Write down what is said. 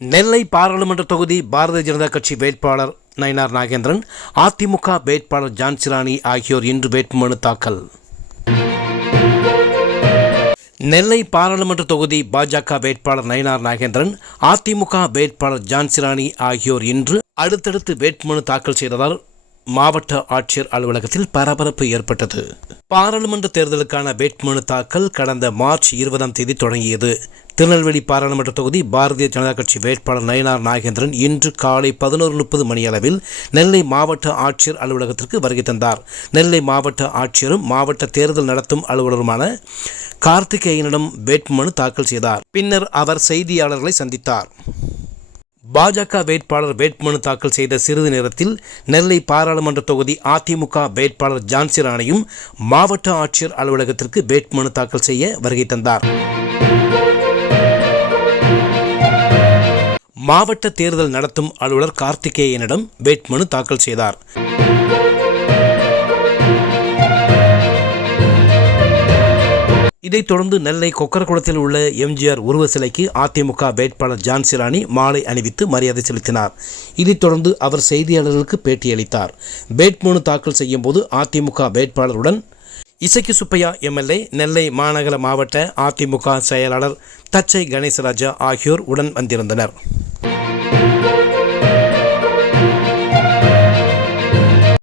நெல்லை பாராளுமன்ற தொகுதி பாரதிய ஜனதா கட்சி வேட்பாளர் நயினார் நாகேந்திரன் அதிமுக வேட்பாளர் ஜான்சிராணி ஆகியோர் இன்று வேட்புமனு தாக்கல். நெல்லை பாராளுமன்ற தொகுதி பாஜக வேட்பாளர் நயினார் நாகேந்திரன் அதிமுக வேட்பாளர் ஜான்சிராணி ஆகியோர் இன்று அடுத்தடுத்து வேட்புமனு தாக்கல் செய்ததால் மாவட்ட ஆட்சியர் அலுவலகத்தில் பரபரப்பு ஏற்பட்டது. பாராளுமன்ற தேர்தலுக்கான வேட்புமனு தாக்கல் கடந்த மார்ச் இருபதாம் தேதி தொடங்கியது. திருநெல்வேலி பாராளுமன்ற தொகுதி பாரதிய ஜனதா கட்சி வேட்பாளர் நயனார் நாகேந்திரன் இன்று காலை பதினோரு முப்பது மணியளவில் நெல்லை மாவட்ட ஆட்சியர் அலுவலகத்திற்கு வருகை தந்தார். நெல்லை மாவட்ட ஆட்சியரும் மாவட்ட தேர்தல் நடத்தும் அலுவலருமான கார்த்திகேயனிடம் வேட்புமனு தாக்கல் செய்தார். பின்னர் அவர் செய்தியாளர்களை சந்தித்தார். பாஜக வேட்பாளர் வேட்புமனு தாக்கல் செய்த சிறிது நேரத்தில் நெல்லை பாராளுமன்ற தொகுதி அதிமுக வேட்பாளர் ஜான்சி ராணியும் மாவட்ட ஆட்சியர் அலுவலகத்திற்கு வேட்புமனு தாக்கல் செய்ய வருகை தந்தார். மாவட்ட தேர்தல் நடத்தும் அலுவலர் கார்த்திகேயனிடம் வேட்புமனு தாக்கல் செய்தார். இதைத் தொடர்ந்து நெல்லை கொக்கரகுளத்தில் உள்ள எம்ஜிஆர் உருவ சிலைக்கு அதிமுக வேட்பாளர் ஜான்சிராணி மாலை அணிவித்து மரியாதை செலுத்தினார். இதைத் தொடர்ந்து அவர் செய்தியாளர்களுக்கு பேட்டியளித்தார். வேட்புமனு தாக்கல் செய்யும் போது அதிமுக வேட்பாளருடன் இசக்கி சுப்பையா எம்எல்ஏ நெல்லை மாநகர மாவட்ட அதிமுக செயலாளர் தச்சை கணேசராஜா ஆகியோர் உடன் வந்திருந்தனர்.